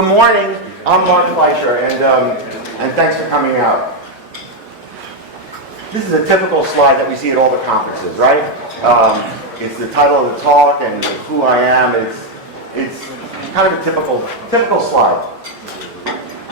Good morning, I'm Mark Fleisher, and thanks for coming out. This is a typical slide that we see at all the conferences, right? It's the title of the talk and who I am. It's kind of a typical slide.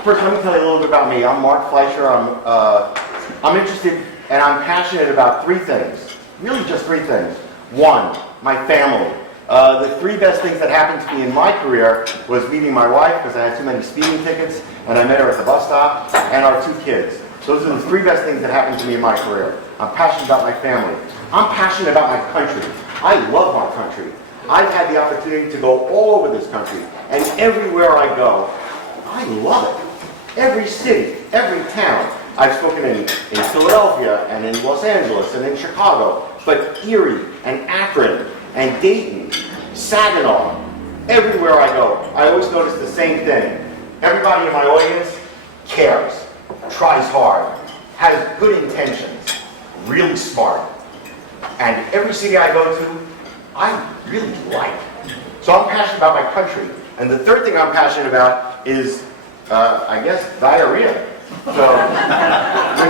First, let me tell you a little bit about me. I'm Mark Fleisher. I'm interested and I'm passionate about three things. Really just three things. One, my family. The three best things that happened to me in my career was meeting my wife, because I had too many speeding tickets, and I met her at the bus stop, and our two kids. Those are the three best things that happened to me in my career. I'm passionate about my family. I'm passionate about my country. I love my country. I've had the opportunity to go all over this country, and everywhere I go, I love it. Every city, every town. I've spoken in Philadelphia, and in Los Angeles, and in Chicago, but Erie, and Akron, and Dayton, Saginaw, everywhere I go, I always notice the same thing. Everybody in my audience cares, tries hard, has good intentions, really smart. And every city I go to, I really like. So I'm passionate about my country. And the third thing I'm passionate about is, I guess, diarrhea. So,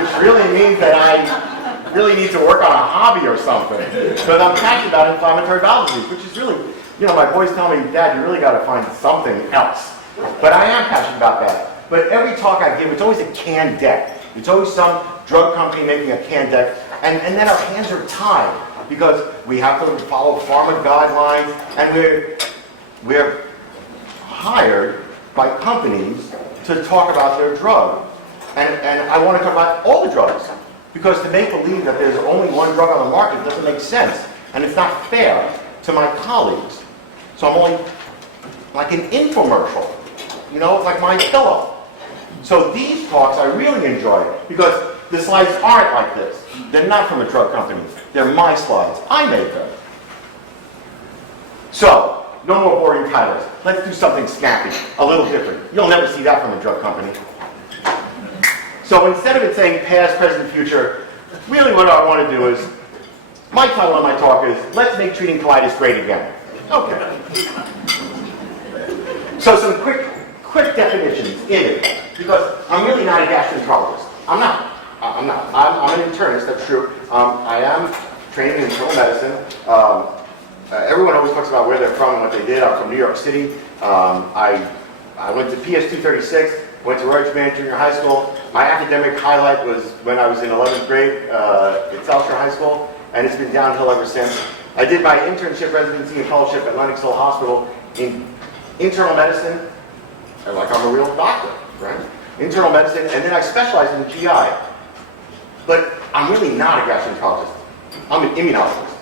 which really means that I really need to work on a hobby or something. Because I'm passionate about inflammatory bowel disease, which is really, my boys tell me, Dad, you really got to find something else. But I am passionate about that. But every talk I give, it's always a canned deck. It's always some drug company making a canned deck. And then our hands are tied because we have to follow pharma guidelines, and we're hired by companies to talk about their drug. And I want to talk about all the drugs. Because to make believe that there's only one drug on the market doesn't make sense. And it's not fair to my colleagues. So I'm only like an infomercial. It's like my pillow. So these talks I really enjoy because the slides aren't like this. They're not from a drug company. They're my slides. I made them. So, no more boring titles. Let's do something snappy, a little different. You'll never see that from a drug company. So instead of it saying past, present, future, really what I want to do is, my title of my talk is, Let's Make Treating Colitis Great Again. Okay. So some quick definitions in it, because I'm really not a gastroenterologist. I'm not. I'm an internist, that's true. I am trained in internal medicine. Everyone always talks about where they're from and what they did. I'm from New York City. I went to PS 236. Went to Roy Mann Junior High School. My academic highlight was when I was in 11th grade at Fleisher High School, and it's been downhill ever since. I did my internship, residency, and fellowship at Lenox Hill Hospital in internal medicine, like I'm a real doctor, right? Internal medicine, and then I specialized in GI. But I'm really not a gastroenterologist. I'm an immunologist.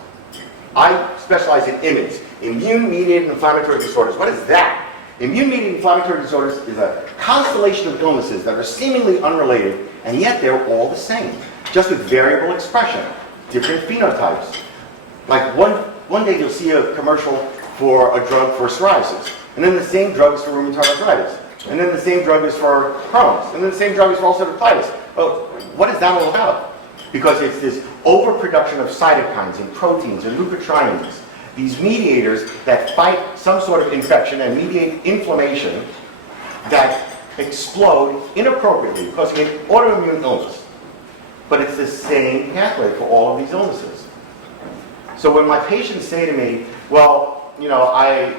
I specialize in IMIDs, immune-mediated inflammatory disorders. What is that? Immune-mediated inflammatory disorders is a constellation of illnesses that are seemingly unrelated, and yet they're all the same, just with variable expression, different phenotypes. Like one day you'll see a commercial for a drug for psoriasis, and then the same drug is for rheumatoid arthritis, and then the same drug is for Crohn's, and then the same drug is for ulcerative colitis. Well, what is that all about? Because it's this overproduction of cytokines and proteins and leukotrienes, these mediators that fight some sort of infection and mediate inflammation that explode inappropriately, causing an autoimmune illness. But it's the same pathway for all of these illnesses. So when my patients say to me, well, I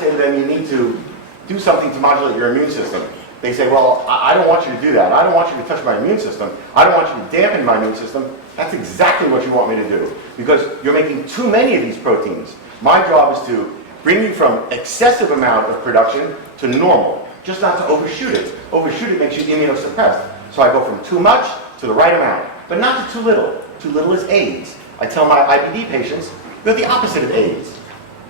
say to them, you need to do something to modulate your immune system. They say, well, I don't want you to do that. I don't want you to touch my immune system. I don't want you to dampen my immune system. That's exactly what you want me to do, because you're making too many of these proteins. My job is to bring you from excessive amount of production to normal, just not to overshoot it. Overshoot it makes you immunosuppressed. So I go from too much to the right amount, but not to too little. Too little is AIDS. I tell my IBD patients, they're the opposite of AIDS.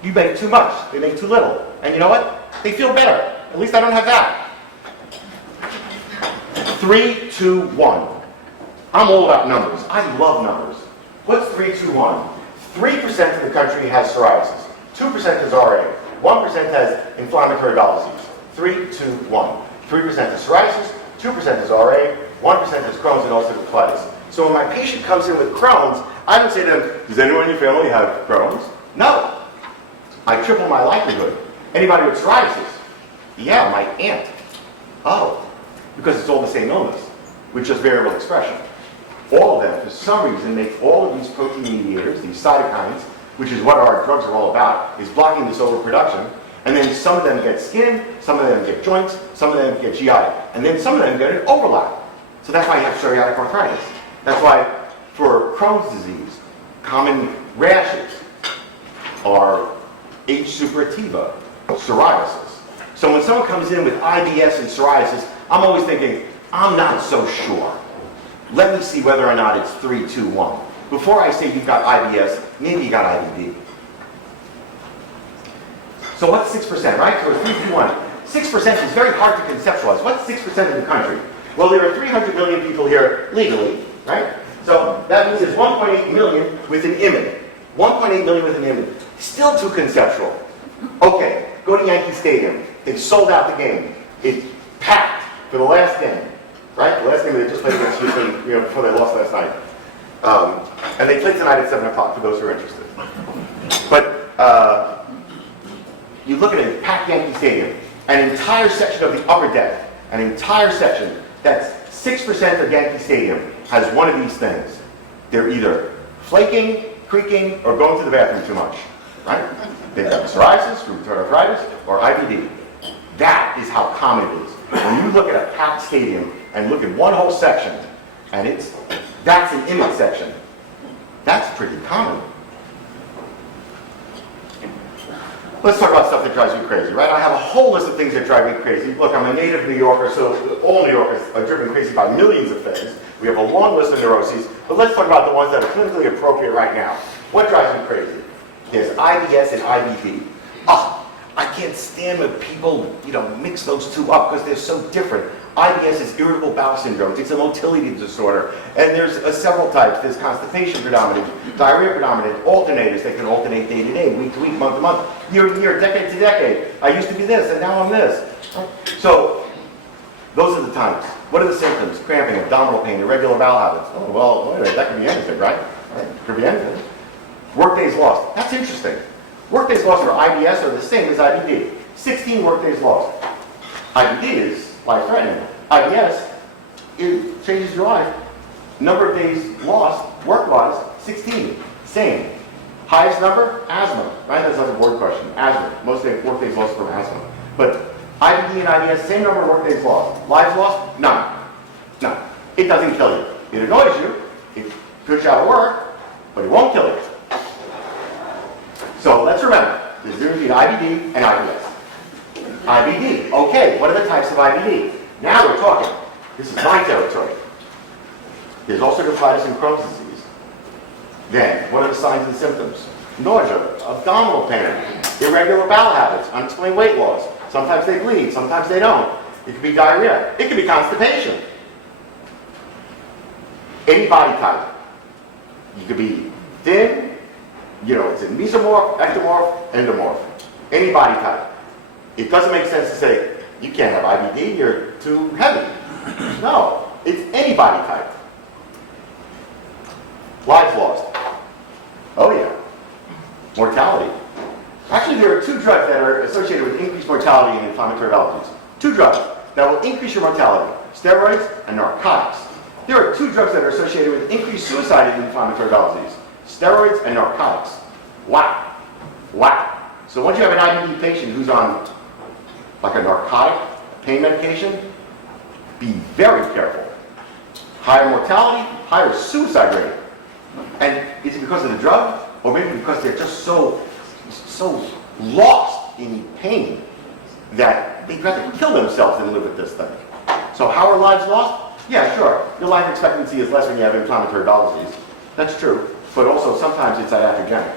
You make too much, they make too little. And you know what? They feel better. At least I don't have that. 3, 2, 1. I'm all about numbers. I love numbers. What's 3, 2, 1? 3% of the country has psoriasis. 2% has RA. 1% has inflammatory bowel disease. 3, 2, 1. 3% has psoriasis. 2% has RA. 1% has Crohn's and ulcerative colitis. So when my patient comes in with Crohn's, I don't say to them, does anyone in your family have Crohn's? No. I triple my likelihood. Anybody with psoriasis? Yeah, my aunt. Oh, because it's all the same illness, with just variable expression. All of them, for some reason, make all of these protein mediators, these cytokines, which is what our drugs are all about, is blocking this overproduction. And then some of them get skin, some of them get joints, some of them get GI, and then some of them get an overlap. So that's why you have psoriatic arthritis. That's why for Crohn's disease, common rashes are H. suppurativa, psoriasis. So when someone comes in with IBS and psoriasis, I'm always thinking, I'm not so sure. Let me see whether or not it's 3, 2, 1. Before I say you've got IBS, maybe you got IBD. So what's 6%, right? So it's 3, 2, 1. 6% is very hard to conceptualize. What's 6% of the country? Well, there are 300 million people here legally, right? So that means there's 1.8 million with an IMID. 1.8 million with an IMID. Still too conceptual. Okay, go to Yankee Stadium. They've sold out the game. It's packed for the last game, right? The last game they just played against Houston, before they lost last night. And they play tonight at 7 o'clock for those who are interested. But you look at it, packed Yankee Stadium, an entire section of the upper deck, an entire section, that's 6% of Yankee Stadium, has one of these things. They're either flaking, creaking, or going to the bathroom too much, right? They've got psoriasis, rheumatoid arthritis, or IBD. That is how common it is. When you look at a packed stadium and look at one whole section, and that's an IMID section, that's pretty common. Let's talk about stuff that drives me crazy, right? I have a whole list of things that drive me crazy. Look, I'm a native New Yorker, so all New Yorkers are driven crazy by millions of things. We have a long list of neuroses, but let's talk about the ones that are clinically appropriate right now. What drives me crazy? There's IBS and IBD. I can't stand when people, mix those two up because they're so different. IBS is irritable bowel syndrome. It's a motility disorder. And there's several types. There's constipation predominant, diarrhea predominant, alternators. They can alternate day to day, week to week, month to month, year to year, decade to decade. I used to be this, and now I'm this. So those are the times. What are the symptoms? Cramping, abdominal pain, irregular bowel habits. Oh, well, wait a minute, that could be anything, right? Could be anything. Work days lost. That's interesting. Work days lost for IBS are the same as IBD. 16 work days lost. IBD is life-threatening. IBS, it changes your life. Number of days lost, work-wise, 16. Same. Highest number, asthma. Right? That's like a board question. Asthma. Most work days lost from asthma. But IBD and IBS, same number of work days lost. Lives lost? None. None. It doesn't kill you. It annoys you. It puts you out of work, but it won't kill you. So let's remember, there's a difference between IBD and IBS. IBD. Okay, what are the types of IBD? Now we're talking. This is my territory. There's ulcerative colitis and Crohn's disease. Then, what are the signs and symptoms? Nausea, abdominal pain, irregular bowel habits, unexplained weight loss. Sometimes they bleed, sometimes they don't. It could be diarrhea. It could be constipation. Any body type. You could be thin, it's a mesomorph, ectomorph, endomorph. Any body type. It doesn't make sense to say, you can't have IBD, you're too heavy. No, it's any body type. Lives lost. Oh yeah. Mortality. Actually, there are 2 drugs that are associated with increased mortality in inflammatory bowel disease. 2 drugs that will increase your mortality. Steroids and narcotics. There are 2 drugs that are associated with increased suicide in inflammatory bowel disease. Steroids and narcotics. Wow. Wow. So once you have an IBD patient who's on like a narcotic, pain medication, be very careful. Higher mortality, higher suicide rate. And is it because of the drug? Or maybe because they're just so lost in pain that they'd rather kill themselves than live with this thing. So how are lives lost? Yeah, sure. Your life expectancy is less when you have inflammatory bowel disease. That's true. But also sometimes it's iatrogenic.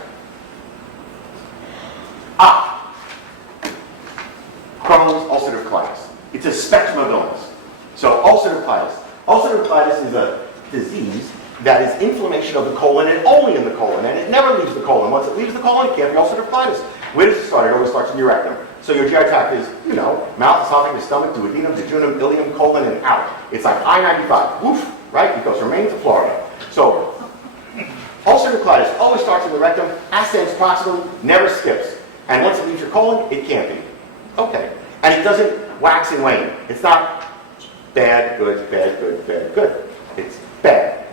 Crohn's ulcerative colitis. It's a spectrum of illness. So ulcerative colitis. Ulcerative colitis is a disease that is inflammation of the colon and only in the colon, and it never leaves the colon. Once it leaves the colon, it can't be ulcerative colitis. Where does it start? It always starts in your rectum. So your GI tract is, mouth, esophagus, stomach, duodenum, jejunum, ileum, colon, and out. It's like I-95. Woof, right? It goes from Maine to Florida. So ulcerative colitis always starts in the rectum, ascends proximally, never skips. And once it leaves your colon, it can't be. Okay. And it doesn't wax and wane. It's not bad, good, bad, good, bad, good. It's bad.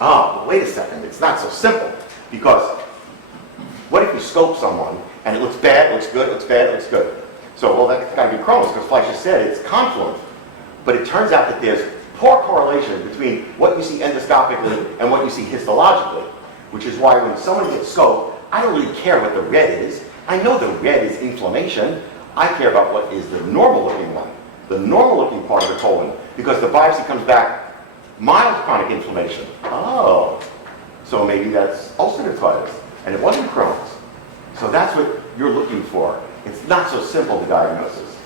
Oh, but wait a second, it's not so simple. Because what if you scope someone and it looks bad, it looks good, it looks bad, it looks good? So, well, that's got to be Crohn's, because Fleisher said it's confluent. But it turns out that there's poor correlation between what you see endoscopically and what you see histologically, which is why when someone gets scoped, I don't really care what the red is. I know the red is inflammation. I care about what is the normal-looking one, the normal-looking part of the colon, because the biopsy comes back mild chronic inflammation. Oh, so maybe that's ulcerative, and it wasn't Crohn's. So that's what you're looking for. It's not so simple, the diagnosis.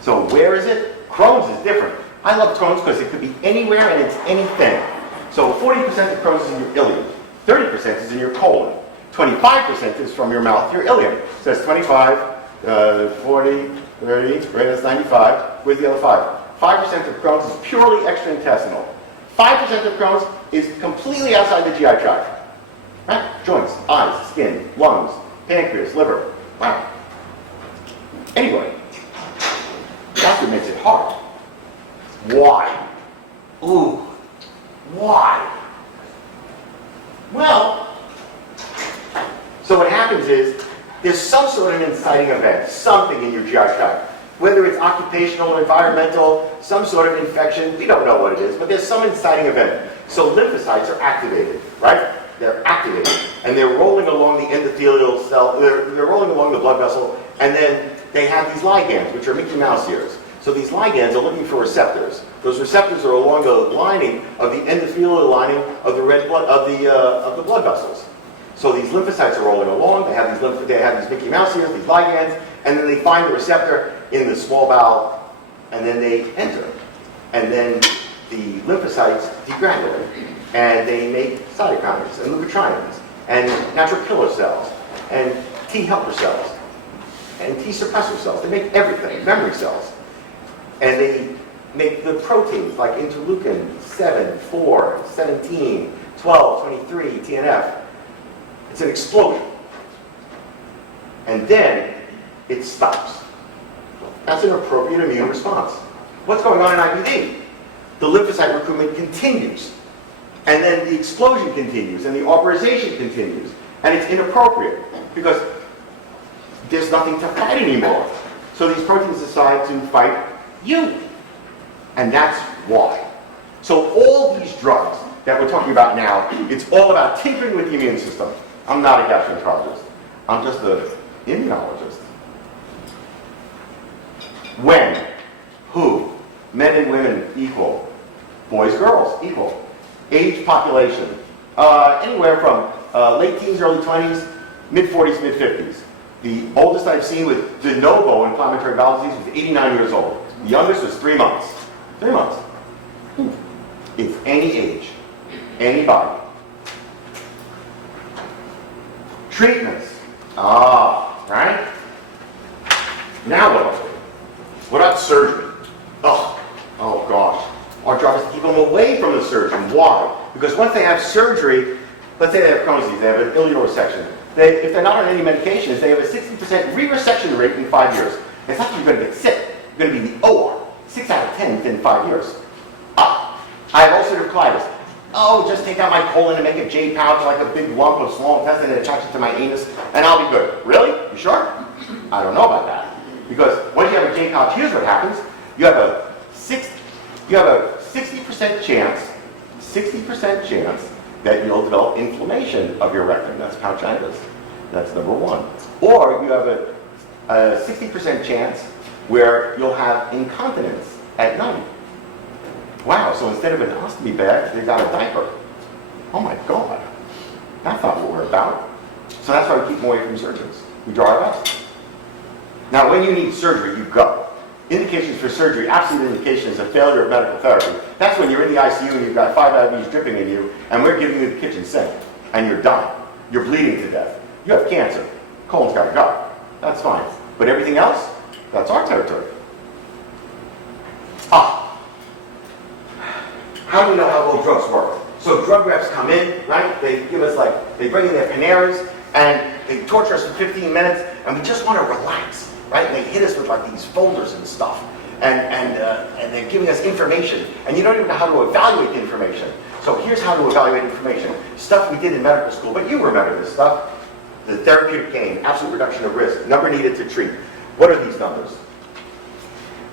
So where is it? Crohn's is different. I love Crohn's because it could be anywhere and it's anything. So 40% of Crohn's is in your ileum, 30% is in your colon, 25% is from your mouth to your ileum. So that's 25, 40, 30, right, that's 95. Where's the other 5? 5% of Crohn's is purely extraintestinal. 5% of Crohn's is completely outside the GI tract. Right? Joints, eyes, skin, lungs, pancreas, liver. Wow. Anyway, that's what makes it hard. Why? Ooh, why? Well, so what happens is there's some sort of inciting event, something in your GI tract. Whether it's occupational, environmental, some sort of infection, we don't know what it is, but there's some inciting event. So lymphocytes are activated, right? They're activated, and they're rolling along the endothelial cell, they're rolling along the blood vessel, and then they have these ligands, which are Mickey Mouse ears. So these ligands are looking for receptors. Those receptors are along the lining of the endothelial lining of the red blood of the blood vessels. So these lymphocytes are rolling along. They have these Mickey Mouse ears, these ligands, and then they find the receptor in the small bowel, and then they enter. And then the lymphocytes degranulate, and they make cytokines and leukotrienes and natural killer cells and T helper cells and T suppressor cells. They make everything, memory cells. And they make the proteins like interleukin 7, 4, 17, 12, 23, TNF. It's an explosion. And then it stops. That's an appropriate immune response. What's going on in IBD? The lymphocyte recruitment continues. And then the explosion continues, and the arborization continues. And it's inappropriate because there's nothing to fight anymore. So these proteins decide to fight you. And that's why. So all these drugs that we're talking about now, it's all about tinkering with the immune system. I'm not a gastroenterologist. I'm just an immunologist. When? Who? Men and women equal. Boys, girls equal. Age, population. Anywhere from late teens, early 20s, mid-40s, mid-50s. The oldest I've seen with de novo inflammatory bowel disease was 89 years old. The youngest was 3 months. 3 months. It's any age, any body. Treatments. Right? Now what else? What about surgery? Oh gosh. Our job is to keep them away from the surgeon. Why? Because once they have surgery, let's say they have Crohn's disease, they have an ileal resection. If they're not on any medications, they have a 60% re-resection rate in 5 years. It's not that you're going to get sick. You're going to be in the OR. 6 out of 10 within 5 years. I have ulcerative colitis. Oh, just take out my colon and make a J pouch like a big lump of small intestine and attach it to my anus, and I'll be good. Really? You sure? I don't know about that. Because once you have a J pouch, here's what happens. You have a 60% chance that you'll develop inflammation of your rectum. That's pouchitis. That's number one. Or you have a 60% chance where you'll have incontinence at night. Wow, so instead of an ostomy bag, they got a diaper. Oh my God. That's not what we're about. So that's why we keep them away from surgeons. We draw our best. Now, when you need surgery, you go. Indications for surgery, absolute indication is a failure of medical therapy. That's when you're in the ICU and you've got 5 IVs dripping in you, and we're giving you the kitchen sink, and you're dying. You're bleeding to death. You have cancer. Colon's got to go. That's fine. But everything else, that's our territory. How do we know how well drugs work? So drug reps come in, right? They give us they bring in their Panaras, and they torture us for 15 minutes, and we just want to relax, right? And they hit us with these folders and stuff. and they're giving us information, and you don't even know how to evaluate the information. So here's how to evaluate information. Stuff we did in medical school, but you remember this stuff. The therapeutic gain, absolute reduction of risk, number needed to treat. What are these numbers?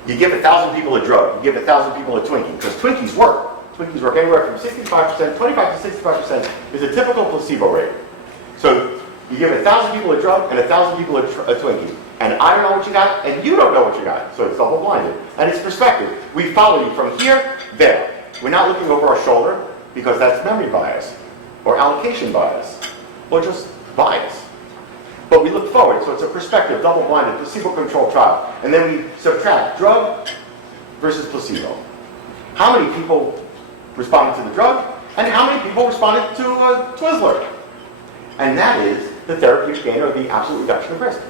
You give 1,000 people a drug, you give 1,000 people a Twinkie, because Twinkies work. Twinkies work anywhere from 65%, 25 to 65% is a typical placebo rate. So you give 1,000 people a drug and 1,000 people a Twinkie. And I don't know what you got, and you don't know what you got. So it's double-blinded. And it's perspective. We follow you from here, there. We're not looking over our shoulder, because that's memory bias, or allocation bias, or just bias. But we look forward, so it's a perspective, double-blinded, placebo-controlled trial. And then we subtract drug versus placebo. How many people responded to the drug, and how many people responded to Twizzler? And that is the therapeutic gain, or the absolute reduction of risk.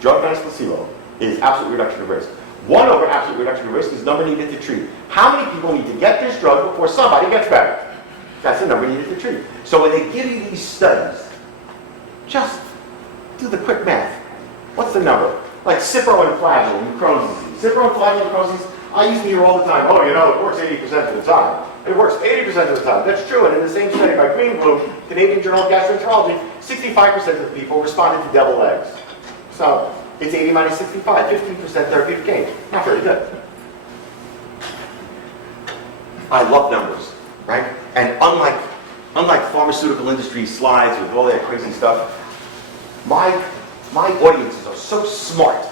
Drug minus placebo is absolute reduction of risk. 1 over absolute reduction of risk is number needed to treat. How many people need to get this drug before somebody gets better? That's the number needed to treat. So when they give you these studies, just do the quick math. What's the number? Like Cipro and Flagyl in Crohn's disease. Cipro and Flagyl in Crohn's disease, I used to hear all the time, oh, you know, it works 80% of the time. It works 80% of the time. That's true. And in the same study by Greenblum, Canadian Journal of Gastroenterology, 65% of the people responded to deviled eggs. So it's 80 minus 65, 15% therapeutic gain. Not very good. I love numbers, right? And unlike pharmaceutical industry slides with all that crazy stuff, my audiences are so smart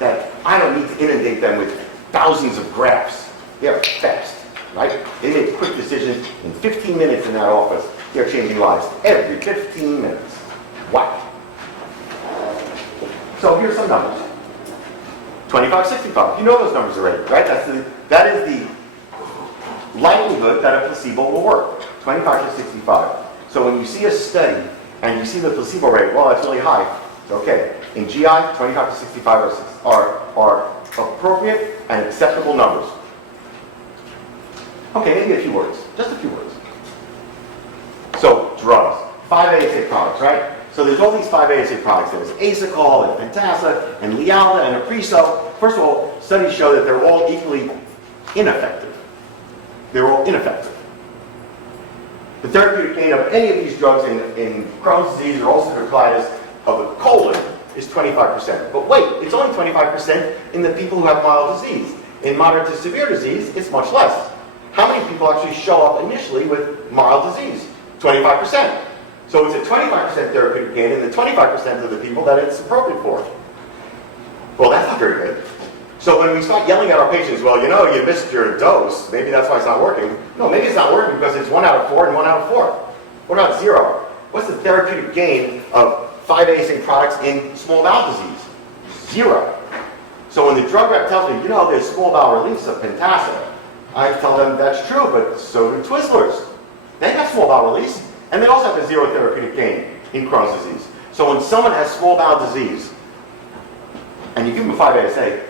that I don't need to inundate them with thousands of graphs. They're fast, right? They make quick decisions in 15 minutes in that office. They're changing lives every 15 minutes. Wow. So here's some numbers. 25, 65. You know those numbers already, right? That is the likelihood that a placebo will work. 25 to 65. So when you see a study and you see the placebo rate, well, it's really high. It's okay. In GI, 25 to 65 are appropriate and acceptable numbers. Okay, maybe a few words. Just a few words. So, drugs. 5 ASA products, right? So there's all these 5 ASA products. There's Asacol and Pentasa and Lialda and Apriso. First of all, studies show that they're all equally ineffective. They're all ineffective. The therapeutic gain of any of these drugs in Crohn's disease or ulcerative colitis of the colon is 25%. But wait, it's only 25% in the people who have mild disease. In moderate to severe disease, it's much less. How many people actually show up initially with mild disease? 25%. So it's a 25% therapeutic gain in the 25% of the people that it's appropriate for. Well, that's not very good. So when we start yelling at our patients, well, you know, you missed your dose, maybe that's why it's not working. No, maybe it's not working because it's 1 out of 4 and 1 out of 4. What about 0? What's the therapeutic gain of 5 ASA products in small bowel disease? 0. So when the drug rep tells me, you know, there's small bowel release of Pentasa, I tell them that's true, but so do Twizzlers. They have small bowel release, and they also have a 0 therapeutic gain in Crohn's disease. So when someone has small bowel disease, and you give them a 5 ASA,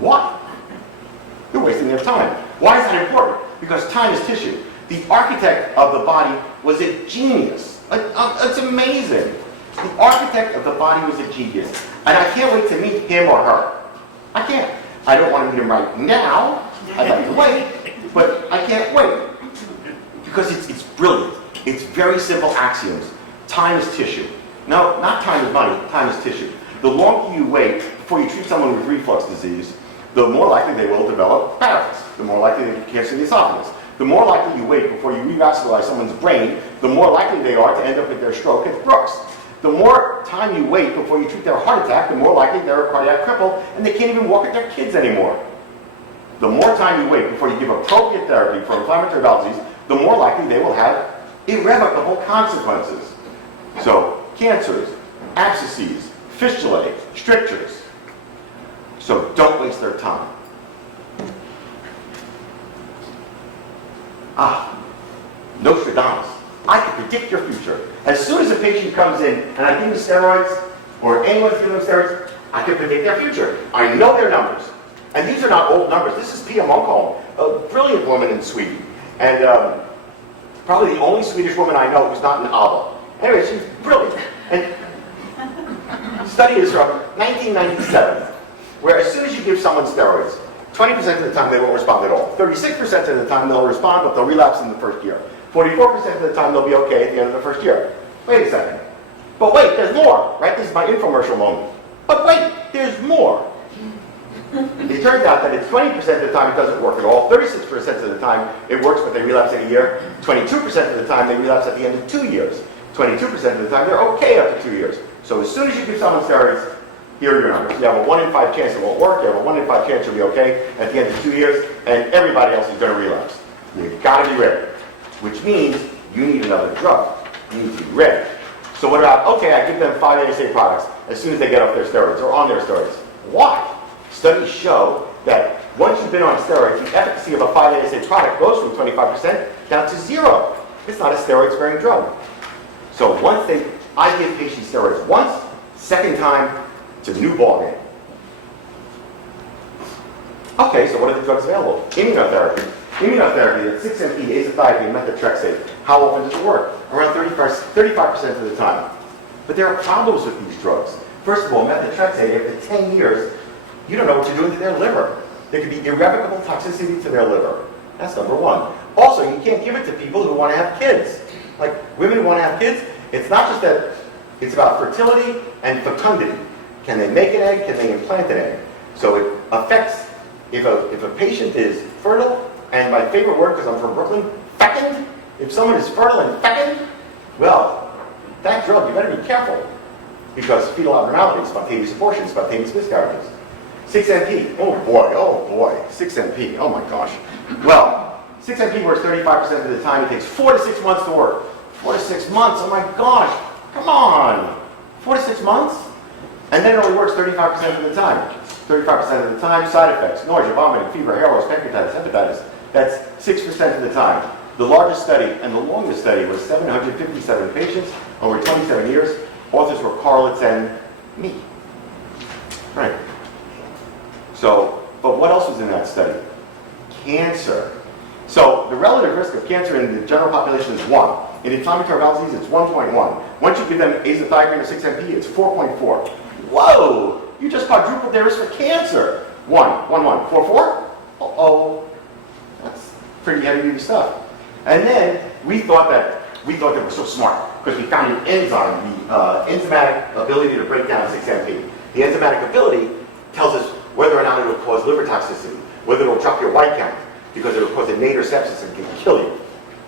what? You're wasting their time. Why is that important? Because time is tissue. The architect of the body was a genius. It's amazing. The architect of the body was a genius. And I can't wait to meet him or her. I can't. I don't want to meet him right now. I'd like to wait, but I can't wait. Because it's brilliant. It's very simple axioms. Time is tissue. No, not time is money. Time is tissue. The longer you wait before you treat someone with reflux disease, the more likely they will develop paralysis. The more likely they get cancer of the esophagus. The more likely you wait before you revascularize someone's brain, the more likely they are to end up with their stroke at Brooks. The more time you wait before you treat their heart attack, the more likely they're a cardiac cripple and they can't even walk with their kids anymore. The more time you wait before you give appropriate therapy for inflammatory bowel disease, the more likely they will have irrevocable consequences. So, cancers, abscesses, fistulae, strictures. So don't waste their time. Nostradamus. I can predict your future. As soon as a patient comes in and I give them steroids, or anyone's giving them steroids, I can predict their future. I know their numbers. And these are not old numbers. This is Pia Munkholm, a brilliant woman in Sweden. And probably the only Swedish woman I know who's not an ABBA. Anyway, she's brilliant. And the study is from 1997, where as soon as you give someone steroids, 20% of the time they won't respond at all. 36% of the time they'll respond, but they'll relapse in the first year. 44% of the time they'll be okay at the end of the first year. Wait a second. But wait, there's more, right? This is my infomercial moment. But wait, there's more. It turns out that it's 20% of the time it doesn't work at all. 36% of the time it works, but they relapse in a year. 22% of the time they relapse at the end of 2 years. 22% of the time they're okay after 2 years. So as soon as you give someone steroids, here are your numbers. You have a 1 in 5 chance it won't work. You have a 1 in 5 chance you'll be okay at the end of 2 years, and everybody else is going to relapse. You've got to be ready, which means you need another drug. You need to be ready. So what about, okay, I give them 5 ASA products as soon as they get off their steroids or on their steroids. Why? Studies show that once you've been on steroids, the efficacy of a 5 ASA product goes from 25% down to 0. It's not a steroid-sparing drug. So I give patients steroids once, second time, it's a new ballgame. Okay, so what are the drugs available? Immunotherapy. Immunotherapy, that's 6-MP, azathioprine, methotrexate. How often does it work? Around 35% of the time. But there are problems with these drugs. First of all, methotrexate, after 10 years, you don't know what you're doing to their liver. There could be irrevocable toxicity to their liver. That's number one. Also, you can't give it to people who want to have kids. Like women who want to have kids, it's not just that, it's about fertility and fecundity. Can they make an egg? Can they implant an egg? So it affects, if a patient is fertile, and my favorite word, because I'm from Brooklyn, fecund, if someone is fertile and fecund, well, that drug, you better be careful. Because fetal abnormalities, spontaneous abortions, spontaneous miscarriages. 6-MP, oh boy, 6-MP, oh my gosh. Well, 6-MP works 35% of the time. It takes 4 to 6 months to work. 4 to 6 months, oh my gosh, come on. 4 to 6 months? And then it only works 35% of the time. 35% of the time, side effects, nausea, vomiting, fever, hair loss, pancreatitis, hepatitis. That's 6% of the time. The largest study and the longest study was 757 patients over 27 years. Authors were Colitis and me. Right. So, but what else was in that study? Cancer. So the relative risk of cancer in the general population is 1. In inflammatory bowel disease, it's 1.1. Once you give them azathioprine or 6-MP, it's 4.4. Whoa! You just quadrupled their risk for cancer. 1, 4, 4? Uh-oh. That's pretty heavy-duty stuff. And then we thought they were so smart because we found an enzyme, the enzymatic ability to break down 6-MP. The enzymatic ability tells us whether or not it will cause liver toxicity, whether it will drop your white count, because it will cause a nadir sepsis and can kill you.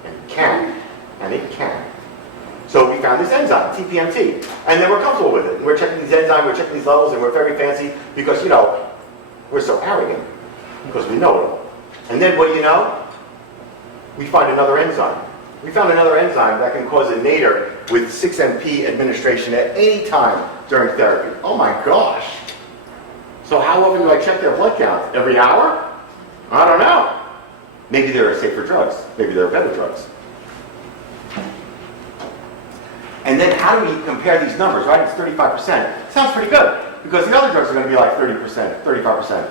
And it can. And it can. So we found this enzyme, TPMT, and then we're comfortable with it. And we're checking these enzymes, we're checking these levels, and we're very fancy because, you know, we're so arrogant because we know it all. And then what do you know? We find another enzyme. We found another enzyme that can cause a nadir with 6-MP administration at any time during therapy. Oh my gosh. So how often do I check their blood count? Every hour? I don't know. Maybe there are safer drugs. Maybe there are better drugs. And then how do we compare these numbers, right? It's 35%. Sounds pretty good, because the other drugs are going to be like 30%, 35%.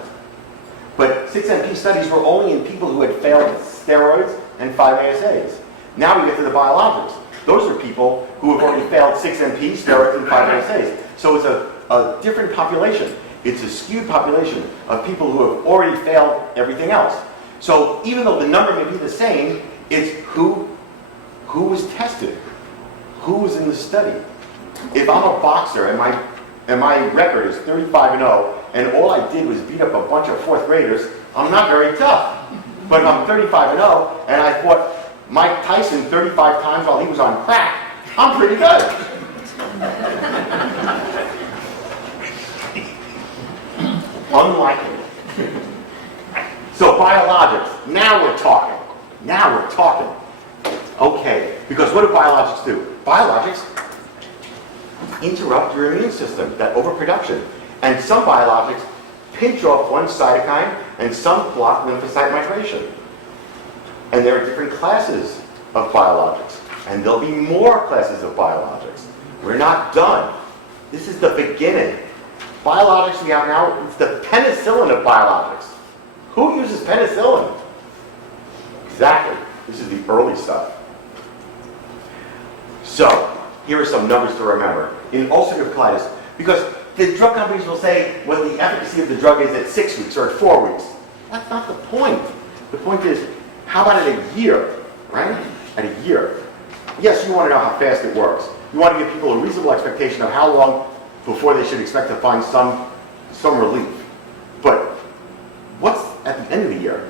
But 6-MP studies were only in people who had failed steroids and 5 ASAs. Now we get to the biologics. Those are people who have already failed 6-MP, steroids, and 5 ASAs. So it's a different population. It's a skewed population of people who have already failed everything else. So even though the number may be the same, it's who was tested. Who was in the study? If I'm a boxer and my record is 35-0, and all I did was beat up a bunch of 4th graders, I'm not very tough. But if I'm 35-0 and I fought Mike Tyson 35 times while he was on crack, I'm pretty good. Unlikely. So biologics, now we're talking. Now we're talking. Okay, because what do biologics do? Biologics interrupt your immune system, that overproduction. And some biologics pinch off one cytokine and some block lymphocyte migration. And there are different classes of biologics. And there'll be more classes of biologics. We're not done. This is the beginning. Biologics we have now, it's the penicillin of biologics. Who uses penicillin? Exactly. This is the early stuff. So, here are some numbers to remember. In ulcerative colitis, because the drug companies will say what the efficacy of the drug is at 6 weeks or at 4 weeks. That's not the point. The point is, how about at a year, right? At a year. Yes, you want to know how fast it works. You want to give people a reasonable expectation of how long before they should expect to find some relief. But what's at the end of the year?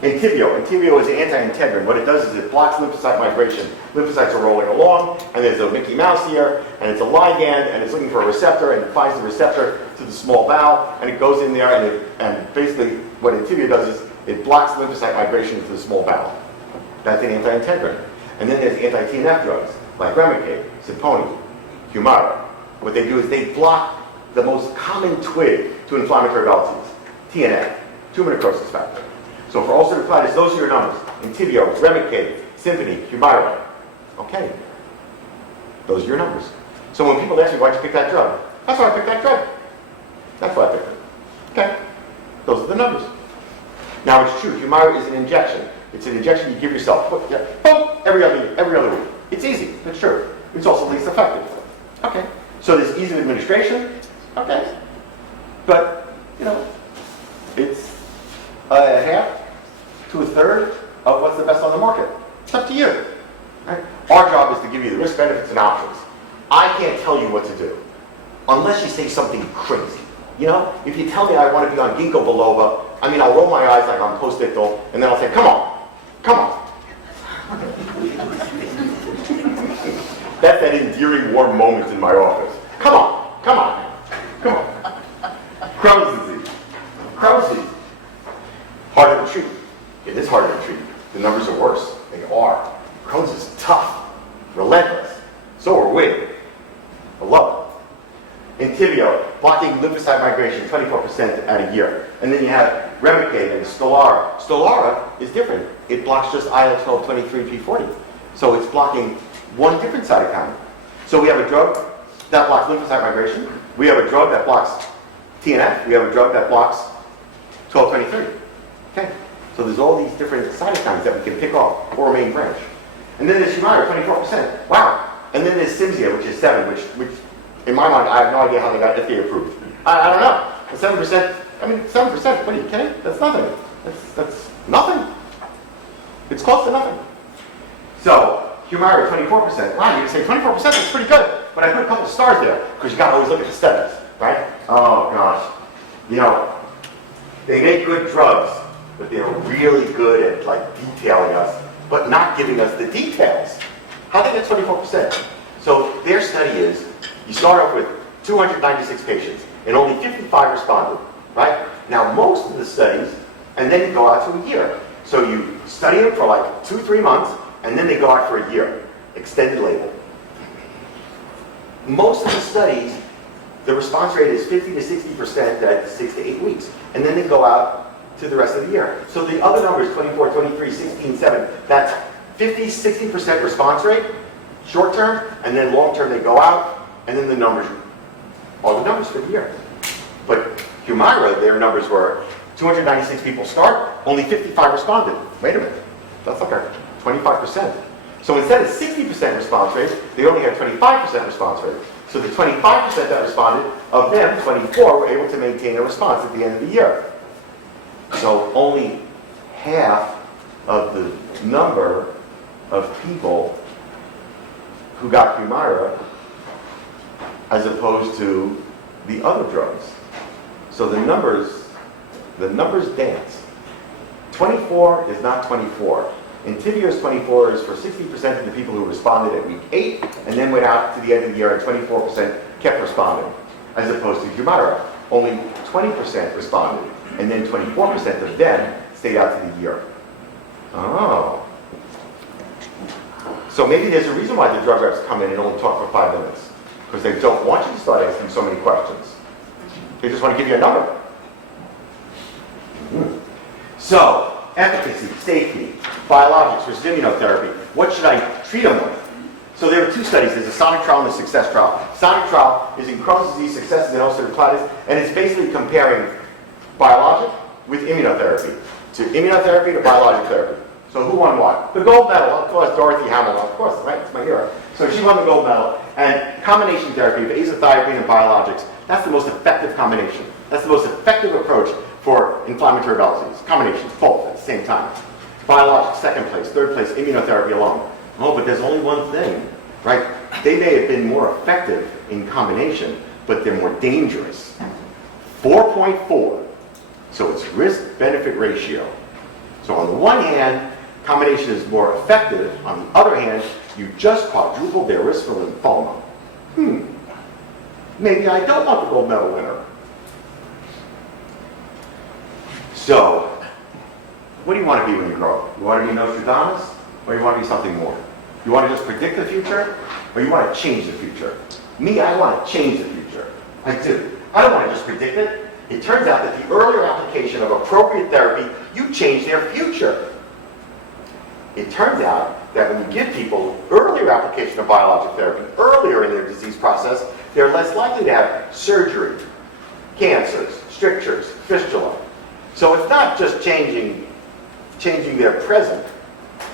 Entyvio. Entyvio is an anti-integrin. What it does is it blocks lymphocyte migration. Lymphocytes are rolling along, and there's a Mickey Mouse here, and it's a ligand, and it's looking for a receptor, and it finds the receptor to the small bowel, and it goes in there, and basically what Entyvio does is it blocks lymphocyte migration to the small bowel. That's an anti-integrin. And then there's anti-TNF drugs, like Remicade, Simponi, Humira. What they do is they block the most common twig to inflammatory bowel disease, TNF, tumor necrosis factor. So for ulcerative colitis, those are your numbers. Entyvio, Remicade, Simponi, Humira. Okay. Those are your numbers. So when people ask me, why'd you pick that drug? That's why I picked that drug. That's why I picked it. Okay. Those are the numbers. Now it's true, Humira is an injection. It's an injection you give yourself. Boom, every other week. It's easy. It's true. It's also least effective. Okay. So there's ease of administration. Okay. But, it's a half to a third of what's the best on the market. It's up to you. Right? Our job is to give you the risk, benefits, and options. I can't tell you what to do unless you say something crazy. If you tell me I want to be on ginkgo biloba, I'll roll my eyes like I'm post-ictal, and then I'll say, come on. That's that endearing warm moment in my office. Come on. Crohn's disease. Harder to treat. It is harder to treat. The numbers are worse. They are. Crohn's is tough, relentless. So are we. I love it. Entyvio, blocking lymphocyte migration, 24% at a year. And then you have Remicade and Stelara. Stelara is different. It blocks just IL-12, 23, P40. So it's blocking one different cytokine. So we have a drug that blocks lymphocyte migration. We have a drug that blocks TNF. We have a drug that blocks 12-23. Okay. So there's all these different cytokines that we can pick off or main branch. And then there's Humira, 24%. Wow. And then there's Cimzia, which is 7, which in my mind, I have no idea how they got FDA approved. I don't know. 7%, 7%, what are you kidding? That's nothing. That's nothing. It's close to nothing. So, Humira, 24%. Wow, you can say 24%, that's pretty good. But I put a couple stars there, because you got to always look at the studies, right? Oh, gosh. They make good drugs, but they're really good at detailing us, but not giving us the details. How do they get 24%? So, their study is, you start off with 296 patients, and only 55 responded, right? Now, most of the studies, and then you go out to a year. So you study them for 2-3 months, and then they go out for a year. Extended label. Most of the studies, the response rate is 50 to 60% at 6 to 8 weeks, and then they go out to the rest of the year. So the other numbers, 24, 23, 16, 7, that's 50, 60% response rate, short term, and then long term they go out, and then the numbers are the numbers for the year. But Humira, their numbers were 296 people start, only 55 responded. Wait a minute, that's like a 25%. So instead of 60% response rate, they only had 25% response rate. So the 25% that responded, of them, 24 were able to maintain a response at the end of the year. So only half of the number of people who got Humira as opposed to the other drugs. So the numbers dance. 24 is not 24. Entyvio's 24 is for 60% of the people who responded at week 8 and then went out to the end of the year and 24% kept responding, as opposed to Humira. Only 20% responded and then 24% of them stayed out to the year. Oh. So maybe there's a reason why the drug reps come in and only talk for 5 minutes. Because they don't want you to start asking so many questions. They just want to give you a number. So, efficacy, safety, biologics versus immunotherapy. What should I treat them with? So there are 2 studies. There's a SONIC trial and a success trial. SONIC trial is in Crohn's disease, success in ulcerative colitis, and it's basically comparing biologic with immunotherapy. To biologic therapy. So who won what? The gold medal, of course, Dorothy Hamill, of course, right? It's my hero. So she won the gold medal. And combination therapy of azathioprine and biologics, that's the most effective combination. That's the most effective approach for inflammatory bowel disease. Combinations, both at the same time. Biologics, second place. Third place, immunotherapy alone. Oh, but there's only one thing, right? They may have been more effective in combination, but they're more dangerous. 4.4. So it's risk-benefit ratio. So on the one hand, combination is more effective. On the other hand, you just quadrupled their risk for lymphoma. Maybe I don't want the gold medal winner. So, what do you want to be when you grow up? You want to be Nostradamus, or you want to be something more? You want to just predict the future, or you want to change the future? Me, I want to change the future. I do. I don't want to just predict it. It turns out that the earlier application of appropriate therapy, you change their future. It turns out that when you give people earlier application of biologic therapy, earlier in their disease process, they're less likely to have surgery, cancers, strictures, fistula. So it's not just changing their present,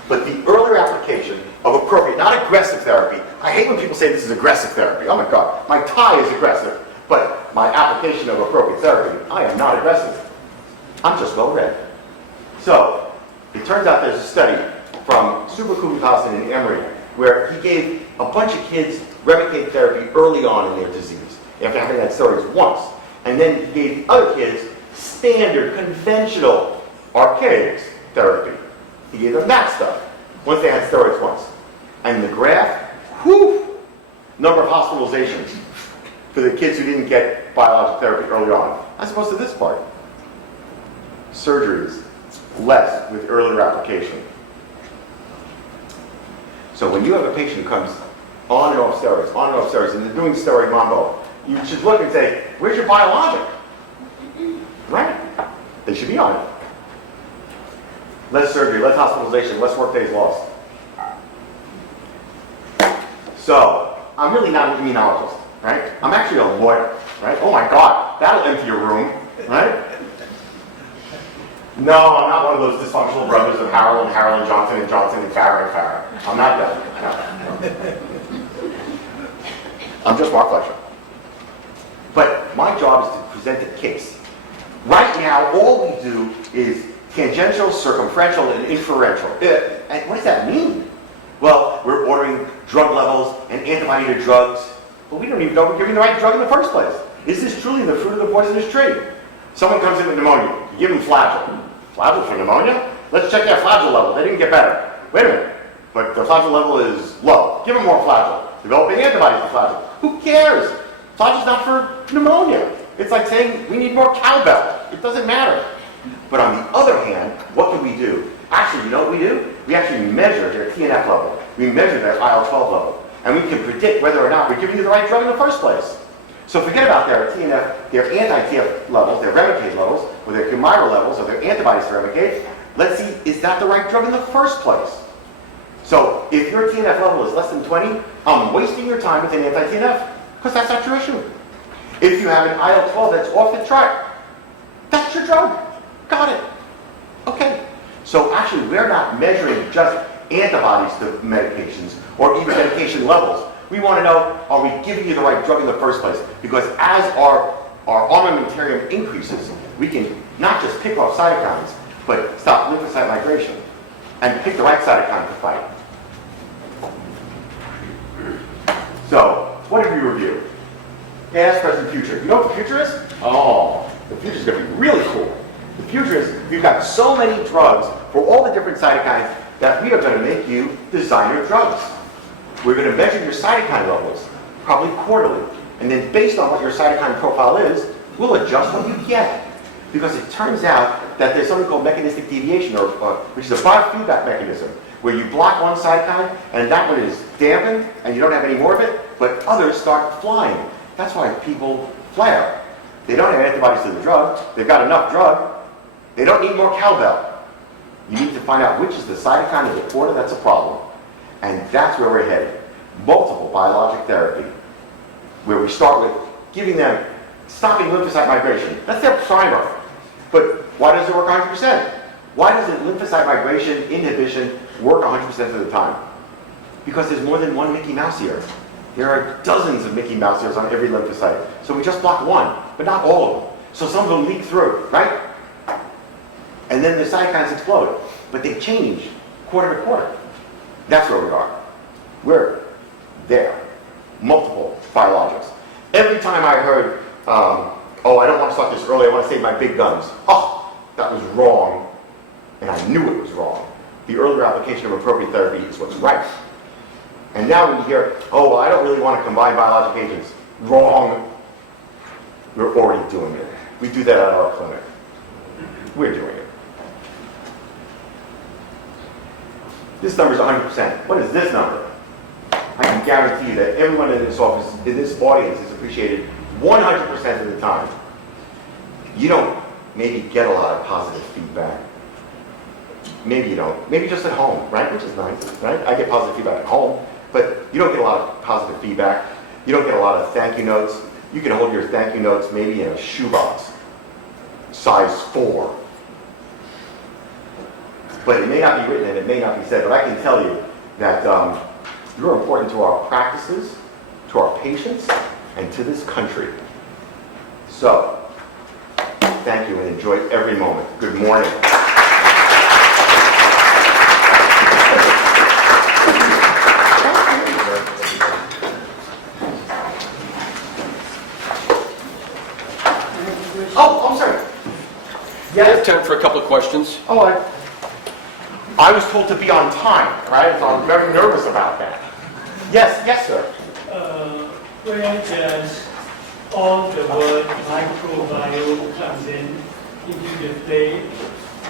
but the earlier application of appropriate, not aggressive therapy. I hate when people say this is aggressive therapy. Oh my God, my tie is aggressive. But my application of appropriate therapy, I am not aggressive. I'm just well read. So, it turns out there's a study from Subakubikasan and Emery where he gave a bunch of kids Remicade therapy early on in their disease, after having had steroids once. And then he gave other kids standard, conventional, archaic therapy. He gave them that stuff once they had steroids once. And the graph, number of hospitalizations for the kids who didn't get biologic therapy early on, as opposed to this part. Surgeries, less with earlier application. So when you have a patient who comes on and off steroids, and they're doing steroid mambo, you should look and say, where's your biologic? Right? They should be on it. Less surgery, less hospitalization, less work days lost. So, I'm really not an immunologist, right? I'm actually a lawyer, right? Oh my God, that'll empty your room, right? No, I'm not one of those dysfunctional brothers of Harold and Johnson and Farrah and Farrah. I'm not that. No. I'm just Mark Fleisher. But my job is to present a case. Right now, all we do is tangential, circumferential, and inferential. And what does that mean? Well, we're ordering drug levels and antibody to drugs, but we don't even know we're giving the right drug in the first place. Is this truly the fruit of the poisonous tree? Someone comes in with pneumonia. You give them Flagyl. Flagyl for pneumonia? Let's check their Flagyl level. They didn't get better. Wait a minute. But their Flagyl level is low. Give them more Flagyl. Developing antibodies to Flagyl. Who cares? Flagyl's not for pneumonia. It's like saying we need more cowbell. It doesn't matter. But on the other hand, what can we do? Actually, you know what we do? We actually measure their TNF level. We measure their IL-12 level. And we can predict whether or not we're giving you the right drug in the first place. So forget about their TNF, their anti-TNF levels, their Remicade levels, or their Humira levels, or their antibodies to Remicade. Let's see, is that the right drug in the first place? So if your TNF level is less than 20, I'm wasting your time with an anti-TNF, because that's not your issue. If you have an IL-12 that's off the chart, that's your drug. Got it. Okay. So actually, we're not measuring just antibodies to medications, or even medication levels. We want to know, are we giving you the right drug in the first place? Because as our armamentarium increases, we can not just pick off cytokines, but stop lymphocyte migration and pick the right cytokine to fight. So, what did we review? Past, present, future. You know what the future is? Oh, the future is going to be really cool. The future is we've got so many drugs for all the different cytokines that we are going to make you design your drugs. We're going to measure your cytokine levels, probably quarterly. And then based on what your cytokine profile is, we'll adjust what you get. Because it turns out that there's something called mechanistic deviation, which is a biofeedback mechanism, where you block one cytokine, and that one is dampened, and you don't have any more of it, but others start flying. That's why people flare. They don't have antibodies to the drug. They've got enough drug. They don't need more cowbell. You need to find out which is the cytokine of the quarter that's a problem. And that's where we're headed. Multiple biologic therapy, where we start with giving them, stopping lymphocyte migration. That's their primer. But why does it work 100%? Why doesn't lymphocyte migration inhibition work 100% of the time? Because there's more than one Mickey Mouse here. There are dozens of Mickey Mouse ears on every lymphocyte. So we just block one, but not all of them. So some of them leak through, right? And then the cytokines explode. But they change quarter to quarter. That's where we are. We're there. Multiple biologics. Every time I heard, oh, I don't want to start this early, I want to save my big guns. Oh, that was wrong. And I knew it was wrong. The earlier application of appropriate therapy is what's right. And now when you hear, oh, well, I don't really want to combine biologic agents. Wrong. We're already doing it. We do that at our clinic. We're doing it. This number is 100%. What is this number? I can guarantee you that everyone in this office, in this audience, is appreciated 100% of the time. You don't maybe get a lot of positive feedback. Maybe you don't. Maybe just at home, right? Which is nice, right? I get positive feedback at home, but you don't get a lot of positive feedback. You don't get a lot of thank you notes. You can hold your thank you notes maybe in a shoebox, size 4. But it may not be written and it may not be said, but I can tell you that you're important to our practices, to our patients, and to this country. So, thank you and enjoy every moment. Good morning. Oh, I'm sorry. Yeah, I have time for a couple of questions. Oh, I was told to be on time, right? So I'm very nervous about that. Yes, sir. Where does all the word microbiome comes into the play?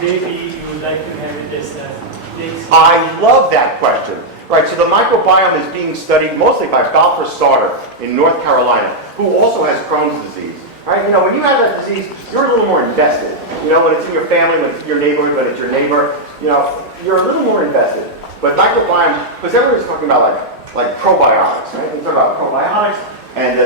Maybe you would like to have it as a next. I love that question. Right, so the microbiome is being studied mostly by Balfour Starter in North Carolina, who also has Crohn's disease. Right? You know, when you have that disease, you're a little more invested. You know, when it's in your family, when it's in your neighborhood, when it's your neighbor, you know, you're a little more invested. But microbiome, because everyone's talking about like probiotics, right? They talk about probiotics, and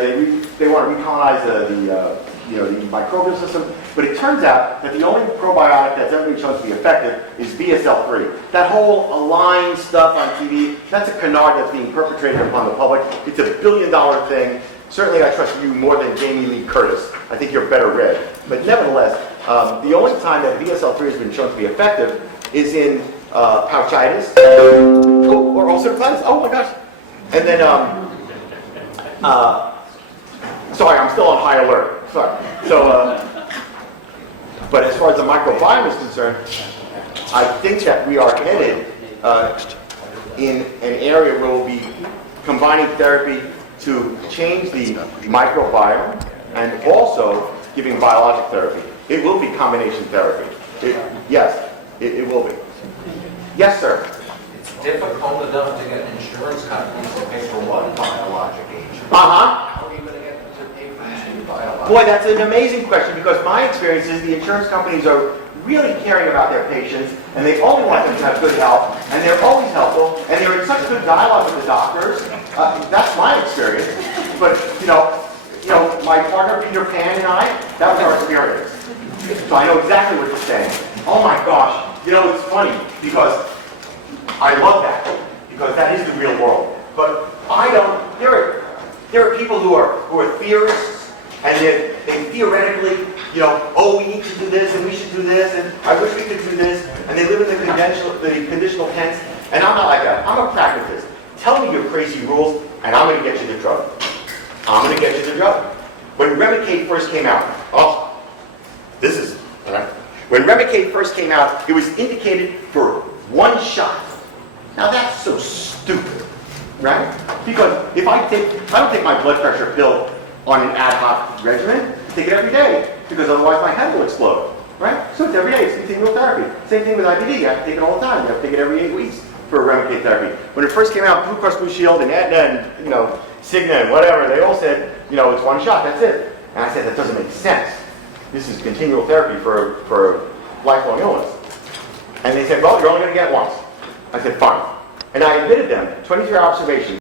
they want to recolonize the microbial system. But it turns out that the only probiotic that's ever been shown to be effective is BSL-3. That whole Align stuff on TV, that's a canard that's being perpetrated upon the public. It's $1 billion thing. Certainly I trust you more than Jamie Lee Curtis. I think you're better read. But nevertheless, the only time that BSL-3 has been shown to be effective is in pouchitis or ulcerative. Oh my gosh. And then, sorry, I'm still on high alert. Sorry. So, but as far as the microbiome is concerned, I think that we are headed in an area where we'll be combining therapy to change the microbiome and also giving biologic therapy. It will be combination therapy. Yes, it will be. Yes, sir. It's difficult enough to get insurance companies to pay for one biologic agent. Uh-huh. How are you going to get them to pay for two biologics? Boy, that's an amazing question, because my experience is the insurance companies are really caring about their patients, and they only want them to have good health, and they're always helpful, and they're in such good dialogue with the doctors. That's my experience. But you know, my partner Peter Pan and I, that was our experience. So I know exactly what you're saying. Oh my gosh, you know, it's funny because I love that, because that is the real world. But I don't. There are people who are theorists, and they theoretically, you know, oh, we need to do this, and we should do this, and I wish we could do this, and they live in the conditional tense. And I'm not like that. I'm a pragmatist. Tell me your crazy rules, and I'm going to get you the drug. I'm going to get you the drug. When Remicade first came out, this is, all right. When Remicade first came out, it was indicated for one shot. Now that's so stupid, right? Because if I don't take my blood pressure pill on an ad hoc regimen, I take it every day, because otherwise my head will explode, right? So it's every day, it's continual therapy. Same thing with IBD, you have to take it all the time. You have to take it every 8 weeks for Remicade therapy. When it first came out, Blue Cross Blue Shield and Aetna and, you know, Cigna and whatever, they all said, you know, it's one shot, that's it. And I said, that doesn't make sense. This is continual therapy for lifelong illness. And they said, well, you're only going to get it once. I said, fine. And I admitted them, 23-hour observation.